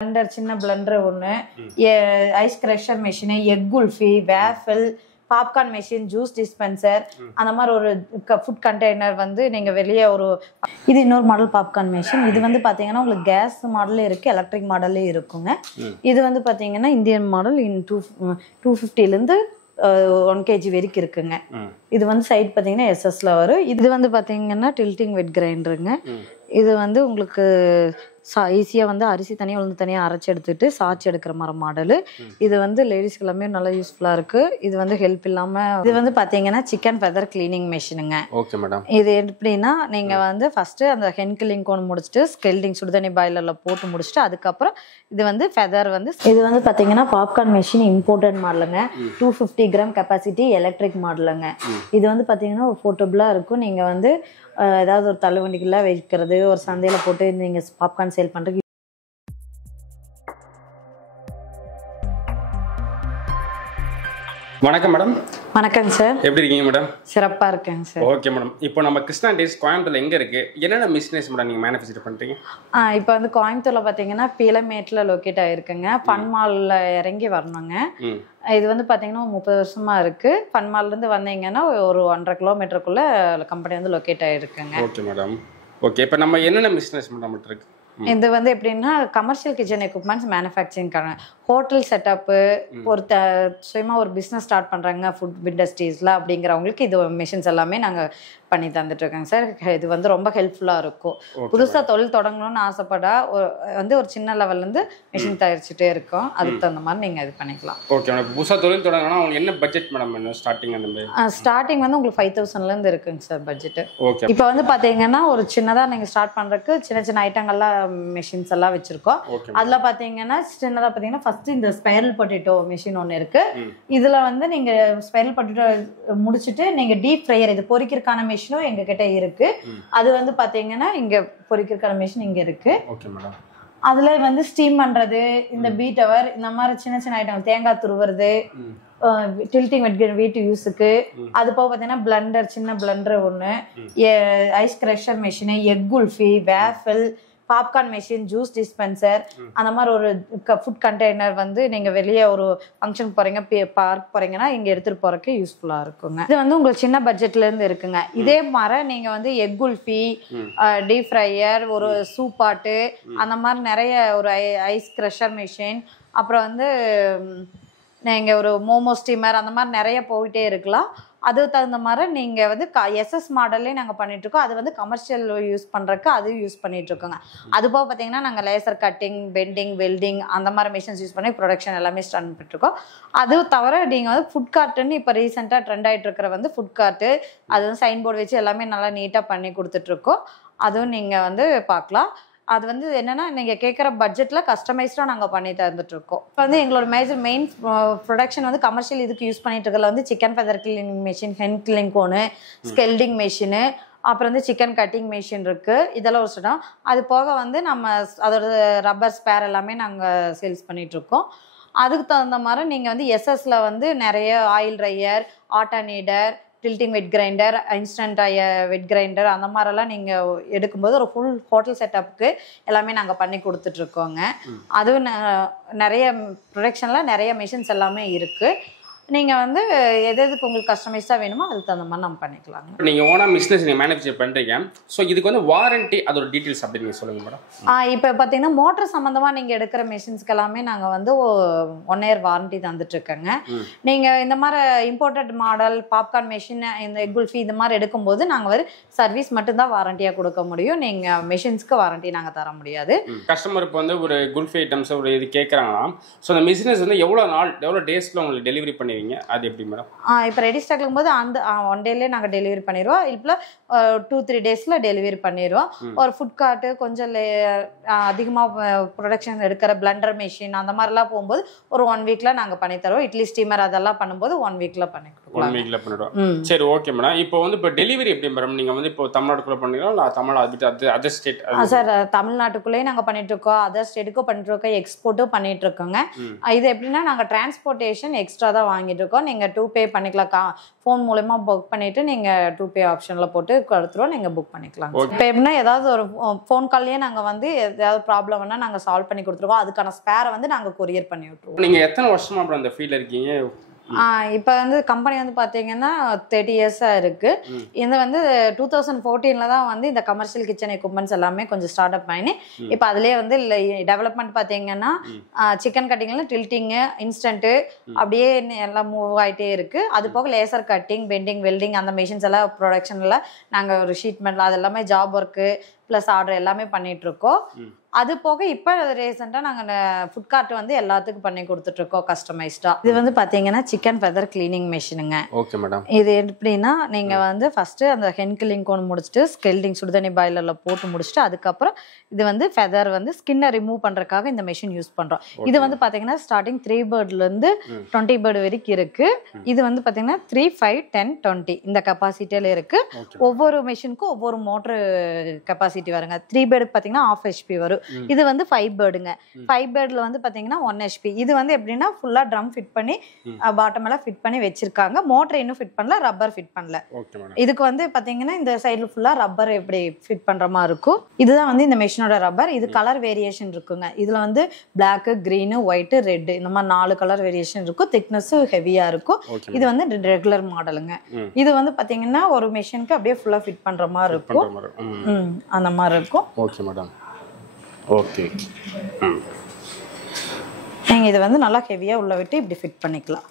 Blender சின்ன blender ஒன்று, ice crusher machine, egg kulfi, waffle, popcorn machine, juice dispenser, அந்த மாதிரி ஒரு ஃபுட் கண்டெய்னர் வந்து நீங்கள் வெளியே இது இன்னொரு மாடல் பாப்கார்ன் மெஷின். இது வந்து பார்த்தீங்கன்னா உங்களுக்கு கேஸ் மாடலே இருக்குது, எலக்ட்ரிக் மாடலே இருக்குங்க. இது வந்து பார்த்தீங்கன்னா இந்தியன் மாடல் 250 1 kg வரைக்கும் இருக்குங்க. இது வந்து சைட் பார்த்தீங்கன்னா எஸ்எஸ்ல வரும். இது வந்து பார்த்தீங்கன்னா டில்ட்டிங் வெட் கிரைண்டருங்க. இது வந்து உங்களுக்கு ஈஸியாக வந்து அரிசி தனியாக உளுந்து தனியாக அரைச்சி எடுத்துட்டு சாய்ச்சி எடுக்கிற மாதிரி மாடலு. இது வந்து லேடிஸ்க்கு எல்லாமே நல்லா யூஸ்ஃபுல்லாக இருக்குது. இது வந்து ஹெல்ப் இல்லாமல் இது வந்து பார்த்தீங்கன்னா சிக்கன் ஃபெதர் கிளீனிங் மெஷினுங்க. Okay madam. இது எப்படின்னா நீங்கள் வந்து ஃபஸ்ட்டு அந்த ஹென் கில்லிங் ஒன்று முடிச்சுட்டு ஸ்கெல்டிங் சுடுதண்ணி பாய்லரில் போட்டு முடிச்சுட்டு அதுக்கப்புறம் இது வந்து ஃபெதர் வந்து இது வந்து பார்த்தீங்கன்னா பாப்கார்ன் மெஷின் இம்போர்ட்டட் மாடலுங்க. 250 கிராம் கெப்பாசிட்டி எலக்ட்ரிக் மாடலுங்க. இது வந்து பார்த்தீங்கன்னா ஒரு போர்ட்டபுளாக இருக்கும். நீங்கள் வந்து ஏதாவது ஒரு தள்ளுவண்டிக்குள்ள வைக்கிறது, ஒரு சந்தையில் போட்டு நீங்கள் பாப்கார்ன் சேல் பண்ணுறதுக்கு. வணக்கம் மேடம். வணக்கங்க சார். எப்படி இருக்கீங்க மேடம்? சிறப்பாக இருக்கேங்க சார். Okay madam. இப்போ நம்ம கிருஷ்ணா டேஸ் கோயம்புத்தூர்ல எங்கே இருக்குது, என்னென்ன மிஷினரிஸ் மேடம் நீங்கள் மேனுஃபேக்சர் பண்ணுறீங்க? இப்போ வந்து கோயம்புத்தூரில் பார்த்தீங்கன்னா பீலமேட்டில் லொக்கேட் ஆகிருக்குங்க. ஃபன்மாலில் இறங்கி வரணுங்க. இது வந்து பார்த்தீங்கன்னா 30 வருஷமாக இருக்குது. ஃபன்மால்லேருந்து வந்தீங்கன்னா ஒரு 1.5 கிலோமீட்டருக்குள்ளே கம்பெனி வந்து லொக்கேட் ஆகிருக்குங்க. Okay madam. ஓகே, இப்போ நம்ம என்னென்ன மிஷினரிஸ் மேடம் இருக்குது? இது வந்து எப்படின்னா commercial kitchen equipments manufacturing hotel setup, ஒரு சுயமாக ஒரு பிஸ்னஸ் ஸ்டார்ட் பண்ணுறாங்க ஃபுட் இண்டஸ்ட்ரீஸில் அப்படிங்கிறவங்களுக்கு இது மிஷின்ஸ் எல்லாமே நாங்கள் பண்ணி தந்துட்டுருக்கோங்க சார். இது வந்து ரொம்ப ஹெல்ப்ஃபுல்லாக இருக்கும். புதுசாக தொழில் தொடங்கணும்னு ஆசைப்படா வந்து ஒரு சின்ன லெவல்லேருந்து மிஷின் தயாரிச்சுட்டே இருக்கோம். அதுக்கு தகுந்த மாதிரி நீங்கள் இது பண்ணிக்கலாம். Okay madam. புதுசாக தொழில் தொடங்கணும்னா உங்களுக்கு என்ன பட்ஜெட் மேடம் வேணும் ஸ்டார்டிங்? அந்த மாதிரி ஸ்டார்டிங் வந்து உங்களுக்கு 5000லேருந்து இருக்குங்க சார் பட்ஜெட்டு. ஓகே. இப்போ வந்து பார்த்தீங்கன்னா ஒரு சின்னதாக நீங்கள் ஸ்டார்ட் பண்ணுறதுக்கு சின்ன சின்ன ஐட்டங்கள்லாம் மிஷின்ஸ் எல்லாம் வச்சுருக்கோம். அதில் பார்த்தீங்கன்னா சின்னதாக பார்த்தீங்கன்னா ஃபஸ்ட்டு இந்த ஸ்பைரல் பொட்டேட்டோ மிஷின் ஒன்று இருக்குது. இதில் வந்து நீங்கள் ஸ்பைரல் பொட்டேட்டோ முடிச்சுட்டு நீங்கள் டீப் ஃப்ரையர் இது பொரிக்கிறதுக்கான மிஷினும் எங்ககிட்ட இருக்குது. அது வந்து பார்த்தீங்கன்னா இங்கே பொரிக்கிறதுக்கான மிஷின் இங்கே இருக்குது. Okay madam. அதுல வந்து ஸ்டீம் பண்றது, இந்த பீட்டவர், இந்த மாதிரி சின்ன சின்ன ஐட்டம், தேங்காய் துருவுறது, டில்ட்டிங் வீட்டு யூஸுக்கு. அது போக பார்த்தீங்கன்னா பிளண்டர் சின்ன பிளண்டர் ஒன்று, ice crusher machine, egg kulfi, waffle, popcorn machine, juice dispenser, அந்த மாதிரி ஒரு ஃபுட் கண்டெய்னர் வந்து நீங்கள் வெளியே ஒரு ஃபங்க்ஷன் போகிறீங்க, பார்க் போகிறீங்கன்னா இங்கே எடுத்துகிட்டு போகிறதுக்கு யூஸ்ஃபுல்லாக இருக்குங்க. இது வந்து உங்களுக்கு சின்ன பட்ஜெட்லேருந்து இருக்குங்க. இதே மாதிரி நீங்கள் வந்து எக் குல்ஃபி, டீப் ஃப்ரையர், ஒரு சூப்பாட்டு, அந்த மாதிரி நிறைய ஒரு ஐஸ் கிரஷர் மிஷின், அப்புறம் வந்து நீங்கள் ஒரு மோமோ ஸ்டீமர், அந்த மாதிரி நிறைய போயிட்டே இருக்கலாம். அதுக்கு தகுந்த மாதிரி நீங்கள் வந்து எஸ்எஸ் மாடல்லே நாங்கள் பண்ணிகிட்ருக்கோம். அது வந்து கமர்ஷியல் யூஸ் பண்ணுறதுக்கு அது யூஸ் பண்ணிகிட்ருக்கோங்க. அது போக பார்த்தீங்கன்னா நாங்கள் லேசர் கட்டிங், பெண்டிங், வெல்டிங், அந்த மாதிரி மிஷின்ஸ் யூஸ் பண்ணி ப்ரொடக்ஷன் எல்லாமே ஸ்டார்ட் பண்ணிட்டுருக்கோம். அது தவிர நீங்கள் வந்து ஃபுட் கார்ட்டுன்னு இப்போ ரீசெண்டாக ட்ரெண்ட் ஆகிட்டு இருக்கிற வந்து ஃபுட் கார்ட்டு, அது வந்து சைன் போர்டு வச்சு எல்லாமே நல்லா நீட்டாக பண்ணி கொடுத்துட்ருக்கோம். அதுவும் நீங்கள் வந்து பார்க்கலாம். அது வந்து என்னென்னா நீங்கள் கேட்குற பட்ஜெட்டில் கஸ்டமைஸ்டாக நாங்கள் பண்ணி தந்துட்டுருக்கோம். இப்போ வந்து எங்களோட மெயின் ப்ரொடக்ஷன் வந்து கமர்ஷியல் இதுக்கு யூஸ் பண்ணிட்டு இருக்கல வந்து chicken feather cleaning machine, hen killing cone, scalding machine, அப்புறம் வந்து சிக்கன் கட்டிங் மிஷின் இருக்குது. இதெல்லாம் ஒரு சிடம். அது போக வந்து நம்ம அதோட ரப்பர் ஸ்பேர் எல்லாமே நாங்கள் சேல்ஸ் பண்ணிகிட்ருக்கோம். அதுக்கு தகுந்த மாதிரி நீங்கள் வந்து எஸ்எஸ்ல வந்து நிறைய oil dryer, auto kneader, tilting wet grinder, instant wet grinder, அந்த மாதிரிலாம் நீங்கள் எடுக்கும்போது ஒரு ஃபுல் ஹோட்டல் செட்டப்புக்கு எல்லாமே நாங்கள் பண்ணி கொடுத்துட்ருக்கோங்க. அதுவும் நிறைய ப்ரொடக்ஷனில் நிறைய மிஷின்ஸ் எல்லாமே இருக்குது. நீங்கள் வந்து எதுக்கு உங்களுக்கு கஸ்டமைஸ்டாக வேணுமோ அதுக்கு தகுந்த மாதிரி நம்ம பண்ணிக்கலாங்க. நீங்கள் ஓனாக மிஷினஸ் நீங்கள் மேனுஃபேக்சர் பண்ணுறீங்க. ஸோ இதுக்கு வந்து வாரண்டி, அதோட டீட்டெயில்ஸ் அப்படி நீங்கள் சொல்லுங்கள் மேடம். இப்போ பார்த்தீங்கன்னா மோட்டர் சம்மந்தமாக நீங்கள் எடுக்கிற மிஷின்ஸ்க்கு எல்லாமே நாங்கள் வந்து 1 year வாரண்டி தந்துட்டுருக்கோங்க. நீங்கள் இந்த மாதிரி இம்போர்ட்டட் மாடல் பாப்கார்ன் மிஷின், இந்த எக் குல்ஃபி, இந்த மாதிரி எடுக்கும்போது நாங்கள் வந்து சர்வீஸ் மட்டும்தான் வாரண்டியாக கொடுக்க முடியும். நீங்கள் மிஷின்ஸ்க்கு வாரண்டி நாங்கள் தர முடியாது. கஸ்டமர் இப்போ வந்து ஒரு குல்ஃபி ஐட்டம்ஸ் ஒரு இது கேட்குறாங்கன்னா, ஸோ அந்த மிஷினஸ் வந்து எவ்வளோ டேஸில் உங்களுக்கு டெலிவரி பண்ணி அது எப்படி மேடம்? இப்போ ரெடி ஸ்டாக் இருக்கும்போது அந்த 1 dayலேயே நாங்கள் டெலிவரி பண்ணிடுவோம். இப்போ 2-3 daysல டெலிவரி பண்ணிடுவோம். ஒரு ஃபுட் கார்ட்டு கொஞ்சம் அதிகமாக ப்ரொடக்ஷன் எடுக்கிற பிளண்டர் மிஷின், அந்த மாதிரிலாம் போகும்போது ஒரு 1 weekல நாங்கள் பண்ணி தருவோம். இட்லி ஸ்டீமர் அதெல்லாம் பண்ணும்போது 1 weekல பண்ணி கொடுப்போம். 1 weekல பண்ணிடுவோம். சரி, ஓகே மேடம். இப்போ வந்து இப்போ டெலிவரி எப்படி மேடம்? நீங்கள் வந்து இப்போ தமிழ்நாட்டுக்குள்ளே பண்ணுறீங்களா இல்லை தமிழ் அதர் ஸ்டேட்? சார் தமிழ்நாட்டுக்குள்ளேயே நாங்கள் பண்ணிட்டு இருக்கோம், அதர் ஸ்டேட்டுக்கும் பண்ணிட்டு இருக்கோம், எக்ஸ்போர்ட்டும் பண்ணிட்டு இருக்கோங்க. இது எப்படின்னா நாங்கள் டிரான்ஸ்போர்ட்டேஷன் எக்ஸ்ட்ரா தான் வாங்கிட்டு இருக்கோம். நீங்கள் 2 pay பண்ணிக்கலாம். ஃபோன் மூலமா புக் பண்ணிட்டு நீங்கள் 2 pay ஆப்ஷனில் போட்டு கொடுத்துருவோம், நீங்கள் புக் பண்ணிக்கலாம். இப்போ எப்படின்னா ஏதாவது ஒரு ஃபோன் கால்லேயே நாங்கள் வந்து ஏதாவது ப்ராப்ளம்னா நாங்கள் சால்வ் பண்ணி கொடுத்துருவோம். அதுக்கான ஸ்பேரை வந்து நாங்கள் கொரியர் பண்ணி விட்டுருவோம். நீங்கள் எத்தனை வருஷமா அப்புறம் அந்த ஃபீல்டில் இருக்கீங்க? இப்போ வந்து கம்பெனி வந்து பார்த்தீங்கன்னா 30 இயர்ஸாக இருக்குது. இது வந்து 2014 தான் வந்து இந்த கமர்ஷியல் கிச்சன் எக்யூப்மெண்ட்ஸ் எல்லாமே கொஞ்சம் ஸ்டார்ட் அப் பண்ணி இப்போ அதிலே வந்து டெவலப்மெண்ட் பார்த்தீங்கன்னா சிக்கன் கட்டிங்ல டில்ட்டிங்கு, இன்ஸ்டன்ட்டு அப்படியே எல்லாம் மூவ் ஆகிட்டே இருக்குது. அது போக லேசர் கட்டிங், பெண்டிங், வெல்டிங் அந்த மிஷின்ஸ் எல்லாம் ப்ரொடக்ஷனில் நாங்கள் ஒரு ஷீட்மெண்ட் அது எல்லாமே ஜாப் ஒர்க்கு ப்ளஸ் ஆர்டர் எல்லாமே பண்ணிகிட்ருக்கோம். அது போக இப்போ ரீசெண்டாக நாங்கள் ஃபுட் கார்ட் வந்து எல்லாத்துக்கும் பண்ணி கொடுத்துட்ருக்கோம் கஸ்டமைஸ்டாக. இது வந்து பார்த்தீங்கன்னா சிக்கன் ஃபெதர் கிளீனிங் மிஷினுங்க. Okay madam. இது எப்படின்னா நீங்கள் வந்து ஃபஸ்ட்டு அந்த ஹென் கில்லிங் கோன் முடிச்சுட்டு ஸ்கெல்டிங் சுடுதண்ணி பாய்லரில் போட்டு முடிச்சுட்டு அதுக்கப்புறம் இது வந்து ஃபெதர் வந்து ஸ்கின்னை ரிமூவ் பண்ணுறதுக்காக இந்த மிஷின் யூஸ் பண்ணுறோம். இது வந்து பார்த்தீங்கன்னா ஸ்டார்டிங் 3 பேர்ட்லேருந்து 20 பேர்டு வரைக்கும் இருக்குது. இது வந்து பார்த்தீங்கன்னா 3, 5, 10, 20 இந்த கெப்பாசிட்டியில் இருக்குது. ஒவ்வொரு மிஷினுக்கும் ஒவ்வொரு மோட்ரு கெப்பாசிட்டி வருங்க. 3 பேர்டுக்கு பார்த்தீங்கன்னா 1/2 HP வரும். இது வந்து 5 பேர்டுங்க. 5 பேர்ட்ல வந்து பாத்தீங்கன்னா 1 HP. இது வந்து எப்படின்னா ஃபுல்லா ட்ரம் ஃபிட் பண்ணி பாட்டம் எல்லாம் ஃபிட் பண்ணி வச்சிருக்காங்க. மோட்டர் இன்னும் ஃபிட் பண்ணல, ரப்பர் ஃபிட் பண்ணல. இதுக்கு வந்து பாத்தீங்கன்னா இந்த சைடுல ஃபுல்லா ரப்பர் எப்படி ஃபிட் பண்ற மாதிரி இருக்கும். இதுதான் வந்து இந்த மெஷினோட ரப்பர். இது கலர் வேரியேஷன் இருக்குங்க. இதுல வந்து பிளாக், கிரீன், ஒயிட், ரெட் இந்த மாதிரி 4 கலர் வேரியேஷன் இருக்கும். திக்னஸ் ஹெவியா இருக்கும். இது வந்து ரெகுலர் மாடலுங்க. இது வந்து பாத்தீங்கன்னா ஒரு மெஷினுக்கு அப்படியே ஃபுல்லா ஃபிட் பண்ற மாதிரி இருக்கும். அந்த மாதிரி இருக்கும். Okay madam. ஓகே. நீங்கள் இது வந்து நல்லா ஹெவியாக உள்ள விட்டு இப்படி ஃபிட் பண்ணிக்கலாம்.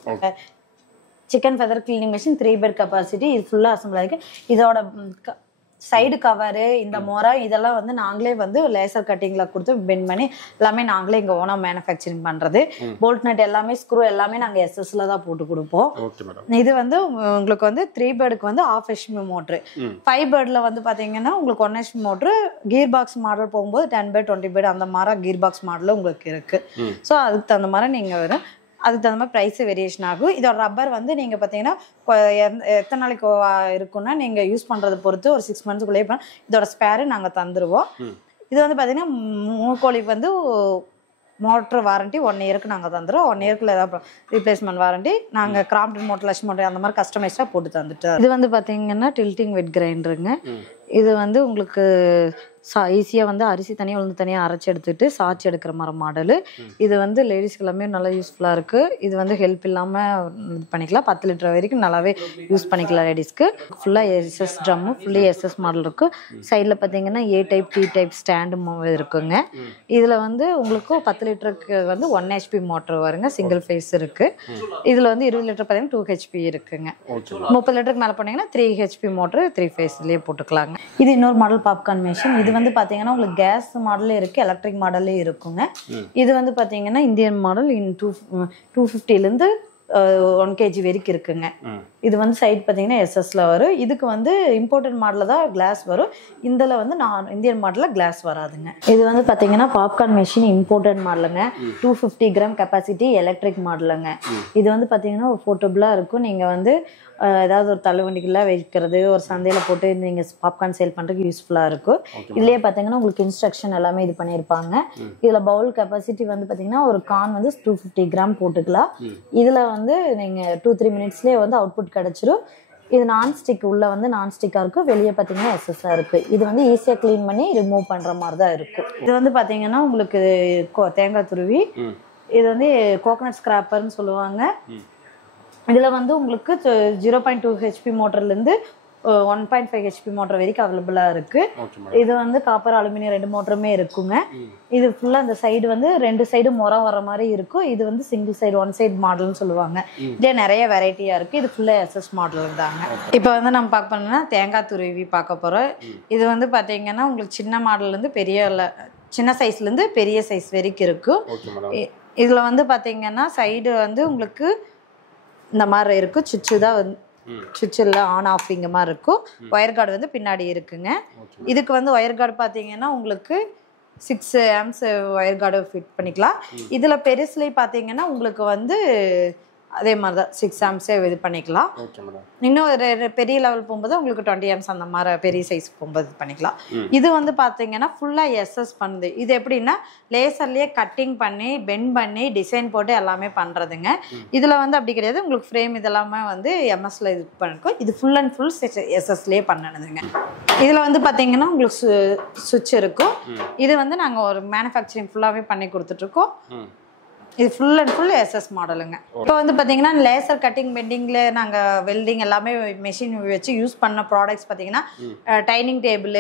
சிக்கன் ஃபெதர் கிளீனிங் மிஷின் 3 பேர் கெப்பாசிட்டி. இது ஃபுல்லாக அசம்பிள் ஆகிருக்கு. இதோட சைடு கவரு, இந்த மொரை இதெல்லாம் வந்து நாங்களே வந்து லேசர் கட்டிங்கில் கொடுத்து பெண்ட் பண்ணி எல்லாமே நாங்களே இங்கே ஓனாக மேனுஃபேக்சரிங் பண்ணுறது. போல்ட் நட் எல்லாமே ஸ்க்ரூ எல்லாமே நாங்கள் எஸ்எஸ்ல தான் போட்டு கொடுப்போம். இது வந்து உங்களுக்கு வந்து 3 பேர்டுக்கு வந்து 1/2 HP மோட்ரு. 5 பேர்டில் வந்து பார்த்தீங்கன்னா உங்களுக்கு 1 HP motor. Gear box model போகும்போது 10 பேர்ட் 20 பேர்டு அந்த மாதிரி கீர் பாக்ஸ் மாடலில் உங்களுக்கு இருக்குது. ஸோ அதுக்கு தகுந்த மாதிரி நீங்கள் வரும். அதுக்கு தகுந்த மாதிரி ப்ரைஸ் வேரியேஷன் ஆகும். இதோட ரப்பர் வந்து நீங்கள் பார்த்தீங்கன்னா எத்தனை நாளைக்கு இருக்குன்னா நீங்கள் யூஸ் பண்ணுறதை பொறுத்து ஒரு 6 மந்த்ஸ்க்குள்ளேயே இதோட ஸ்பேரு நாங்கள் தந்துடுவோம். இது வந்து பார்த்தீங்கன்னா மூக்கோழிக்கு வந்து மோட்ரு வாரண்டி 1 இயருக்கு நாங்கள் தந்துடுவோம். 1 இயர்க்குள்ள ஏதாவது ரீப்ளேஸ்மெண்ட் வாரண்டி நாங்கள் கிராம்ப்டன் மோட்டர், லட்சுமி மோட்டர் அந்த மாதிரி கஸ்டமைஸ்டாக போட்டு தந்துட்டு. இது வந்து பார்த்தீங்கன்னா டில்ட்டிங் வெட் கிரைண்டருங்க. இது வந்து உங்களுக்கு ஈஸியாக வந்து அரிசி தனியாக உளுந்து தனியாக அரைச்சி எடுத்துகிட்டு சாய்ச்சி எடுக்கிற மாதிரி மாடலு. இது வந்து லேடிஸ்க்கு எல்லாமே நல்லா யூஸ்ஃபுல்லாக இருக்குது. இது வந்து ஹெல்ப் இல்லாமல் இது பண்ணிக்கலாம். 10 லிட்டர் வரைக்கும் நல்லாவே யூஸ் பண்ணிக்கலாம் லேடிஸ்க்கு. ஃபுல்லாக SS drum, fully SS model இருக்குது. சைடில் பார்த்தீங்கன்னா A type, T type stand இருக்குங்க. இதில் வந்து உங்களுக்கு 10 லிட்டருக்கு வந்து 1 HP மோட்டர் வருங்க. சிங்கிள் ஃபேஸ் இருக்குது. இதில் வந்து 20 லிட்டர் பார்த்தீங்கன்னா 2 HP இருக்குங்க. 30 லிட்டருக்கு மேலே போனீங்கன்னா 3 HP மோட்டர் 3 ஃபேஸ்லேயே போட்டுக்கலாங்க. இது இன்னொரு மாடல் பாப்கார்ன் மிஷின். இது வந்து பார்த்தீங்கன்னா உங்களுக்கு கேஸ் மாடலே இருக்குது, எலக்ட்ரிக் மாடலே இருக்குங்க. இது வந்து பார்த்தீங்கன்னா இந்தியன் மாடல் 250லேருந்து 1 kg வரைக்கும் இருக்குங்க. இது வந்து சைட் பார்த்தீங்கன்னா எஸ்எஸ்ல வரும். இதுக்கு வந்து இம்போர்ட்டட் மாடலில் தான் கிளாஸ் வரும். இதில் வந்து இந்தியன் மாடலில் கிளாஸ் வராதுங்க. இது வந்து பார்த்தீங்கன்னா பாப்கார்ன் மிஷின் இம்போர்ட்டட் மாடலுங்க. 250 கிராம் கெப்பாசிட்டி எலக்ட்ரிக் மாடலுங்க. இது வந்து பார்த்தீங்கன்னா ஒரு போர்ட்டபுளாக இருக்கும். நீங்கள் வந்து ஏதாவது ஒரு தள்ளுவண்டிக்கெல்லாம் வைக்கிறது, ஒரு சந்தையில் போட்டு நீங்கள் பாப்கார்ன் சேல் பண்ணுறதுக்கு யூஸ்ஃபுல்லாக இருக்கும். இதுலேயே பார்த்தீங்கன்னா உங்களுக்கு இன்ஸ்ட்ரக்ஷன் எல்லாமே இது பண்ணியிருப்பாங்க. இதில் பவுல் கெப்பாசிட்டி வந்து பார்த்தீங்கன்னா ஒரு கான் வந்து 250 கிராம் போட்டுக்கலாம். இதில் வந்து நீங்கள் 2-3 மினிட்ஸ்லேயே வந்து அவுட்புட் கிடச்சிரும். இது நான்ஸ்டிக், உள்ள வந்து நான்ஸ்டிக்காக இருக்கும், வெளியே பார்த்தீங்கன்னா எஸ்எஸ்ஸாக இருக்குது. இது வந்து ஈஸியாக க்ளீன் பண்ணி ரிமூவ் பண்ணுற மாதிரி தான் இருக்கும். இது வந்து பார்த்தீங்கன்னா உங்களுக்கு தேங்காய் துருவி, இது வந்து கோகனட் ஸ்கிராப்பர்னு சொல்லுவாங்க. இதில் வந்து உங்களுக்கு 0.2 HP மோட்டர்லேருந்து 1.5 HP மோட்டர் வரைக்கும் அவைலபிளாக இருக்குது. இது வந்து காப்பர், அலுமினியம் 2 மோட்டருமே இருக்குங்க. இது ஃபுல்லாக இந்த சைடு வந்து 2 சைடு முறை வர மாதிரி இருக்கும். இது வந்து சிங்கிள் சைடு 1 சைடு மாடல்னு சொல்லுவாங்க. இதே நிறைய வெரைட்டியாக இருக்குது. இது ஃபுல்லாக எஸ்எஸ் மாடல் தாங்க. இப்போ வந்து நம்ம பார்க்க போனோம்னா தேங்காய் துருவி பார்க்க போகிறோம். இது வந்து பார்த்தீங்கன்னா உங்களுக்கு சின்ன மாடல்லேருந்து சின்ன சைஸ்லேருந்து பெரிய சைஸ் வரைக்கும் இருக்கும். இதில் வந்து பார்த்தீங்கன்னா சைடு வந்து உங்களுக்கு இந்த மாதிரி இருக்கும். சுவிட்சு தான் வந்து சுவிட்சில் ஆன் ஆஃப் இங்க மாதிரி இருக்கும். ஒயர் கார்டு வந்து பின்னாடி இருக்குங்க. இதுக்கு வந்து ஒயர் கார்டு பார்த்தீங்கன்னா உங்களுக்கு 6 amps ஒயர் கார்டு ஃபிட் பண்ணிக்கலாம். இதில் பெருசுலேயே பார்த்தீங்கன்னா உங்களுக்கு வந்து அதே மாதிரி தான் 6 ஆம்ஸே இது பண்ணிக்கலாம். Okay madam. இன்னும் ஒரு பெரிய லெவல் போகும்போது உங்களுக்கு 20 ஆம்ஸ் அந்த மாதிரி பெரிய சைஸ் போகும்போது பண்ணிக்கலாம். இது வந்து பார்த்தீங்கன்னா ஃபுல்லாக எஸ்எஸ் பண்ணுது. இது எப்படின்னா லேசர்லேயே கட்டிங் பண்ணி பெண்ட் பண்ணி டிசைன் போட்டு எல்லாமே பண்ணுறதுங்க. இதில் வந்து அப்படி கிடையாது. உங்களுக்கு ஃப்ரேம் இதெல்லாமே வந்து எம்எஸ்ல இது பண்ணிருக்கோம். இது ஃபுல் அண்ட் ஃபுல் எஸ்எஸ்லேயே பண்ணணுதுங்க. இதில் வந்து பார்த்தீங்கன்னா உங்களுக்கு சுவிட்ச் இருக்கும். இது வந்து நாங்கள் ஒரு மேனுஃபேக்சரிங் ஃபுல்லாகவே பண்ணி கொடுத்துட்ருக்கோம். இது ஃபுல் அண்ட் ஃபுல் எஸ்எஸ் மாடலுங்க. இப்போ வந்து பார்த்தீங்கன்னா லேசர் கட்டிங் பெண்டிங்கில் நாங்கள் வெல்டிங் எல்லாமே மெஷின் வச்சு யூஸ் பண்ண ப்ராடக்ட்ஸ் பார்த்தீங்கன்னா டைனிங் டேபிள்,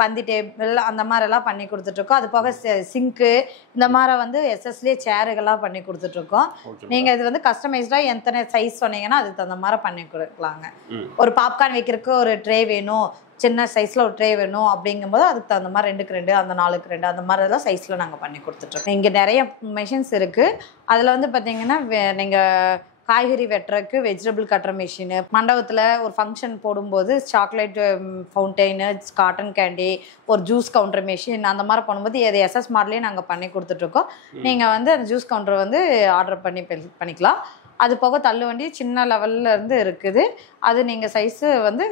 பந்தி டேபிள் அந்த மாதிரிலாம் பண்ணி கொடுத்துட்ருக்கோம். அது போக சிங்க்கு இந்த மாதிரி வந்து எஸ்எஸ்லேயே சேருகள்லாம் பண்ணி கொடுத்துட்ருக்கோம். நீங்கள் இது வந்து கஸ்டமைஸ்டாக எத்தனை சைஸ் சொன்னீங்கன்னா அதுக்கு தகுந்த மாதிரி பண்ணி கொடுக்கலாங்க. ஒரு பாப்கார்ன் வைக்கிறதுக்கு ஒரு ட்ரே வேணும், சின்ன சைஸில் ஒரு ட்ரே வேணும் அப்படிங்கும்போது அதுக்கு தகுந்த மாதிரி 2க்கு 2 அந்த 4க்கு 2 அந்த மாதிரிலாம் சைஸில் நாங்கள் பண்ணி கொடுத்துட்ருக்கோம். இங்கே நிறைய மெஷின்ஸ் இருக்குது. அதில் வந்து பார்த்தீங்கன்னா நீங்கள் காய்கறி வெட்டுறதுக்கு வெஜிடபிள் கட்டுற மிஷினு, மண்டபத்தில் ஒரு ஃபங்க்ஷன் போடும்போது சாக்லேட் ஃபவுண்டெயின், காட்டன் கேண்டி, ஒரு ஜூஸ் கவுண்டர் மிஷின் அந்த மாதிரி பண்ணும்போது இது எஸ்எஸ் மாடலே நாங்கள் பண்ணி கொடுத்துட்ருக்கோம். நீங்கள் வந்து அந்த ஜூஸ் கவுண்டர் வந்து ஆர்டர் பண்ணிக்கலாம். அது போக தள்ளுவண்டி சின்ன லெவலில் இருந்து இருக்குது. அது நீங்கள் சைஸு வந்து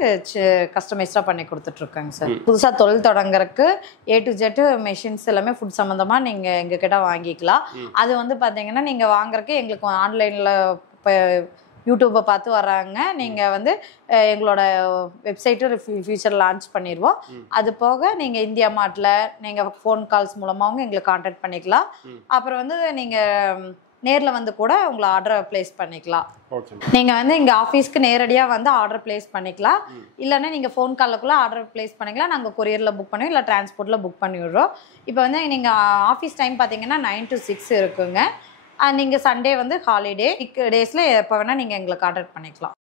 கஸ்டமைஸ்டாக பண்ணி கொடுத்துட்ருக்கோங்க சார். புதுசாக தொழில் தொடங்குறதுக்கு A to Z மெஷின்ஸ் எல்லாமே ஃபுட் சம்மந்தமாக நீங்கள் எங்ககிட்ட வாங்கிக்கலாம். அது வந்து பார்த்தீங்கன்னா நீங்கள் வாங்குறதுக்கு எங்களுக்கு ஆன்லைனில் இப்போ யூடியூப்பை பார்த்து வர்றாங்க. நீங்கள் வந்து எங்களோட வெப்சைட்டு ஃபியூச்சர் லான்ச் பண்ணிடுவோம். அது போக நீங்கள் இந்தியா மார்ட்டில் நீங்கள் ஃபோன் கால்ஸ் மூலமாகவும் எங்களை கான்டாக்ட் பண்ணிக்கலாம். அப்புறம் வந்து நீங்கள் நேரில் வந்து கூட உங்களை ஆர்டரை ப்ளேஸ் பண்ணிக்கலாம். நீங்கள் வந்து இங்கே ஆஃபீஸ்க்கு நேரடியாக வந்து ஆர்டர் ப்ளேஸ் பண்ணிக்கலாம். இல்லைன்னா நீங்கள் ஃபோன் காலுக்குள்ளே ஆர்டர் ப்ளேஸ் பண்ணிக்கலாம். நாங்கள் கொரியரில் புக் பண்ணுவோம், இல்லை டிரான்ஸ்போர்ட்டில் புக் பண்ணி விடுறோம். இப்போ வந்து நீங்கள் ஆஃபீஸ் டைம் பார்த்தீங்கன்னா 9 to 6 இருக்குங்க. நீங்கள் சண்டே வந்து ஹாலிடே டேஸில் எப்போ வேணால் நீங்கள் எங்களை கான்டாக்ட் பண்ணிக்கலாம்.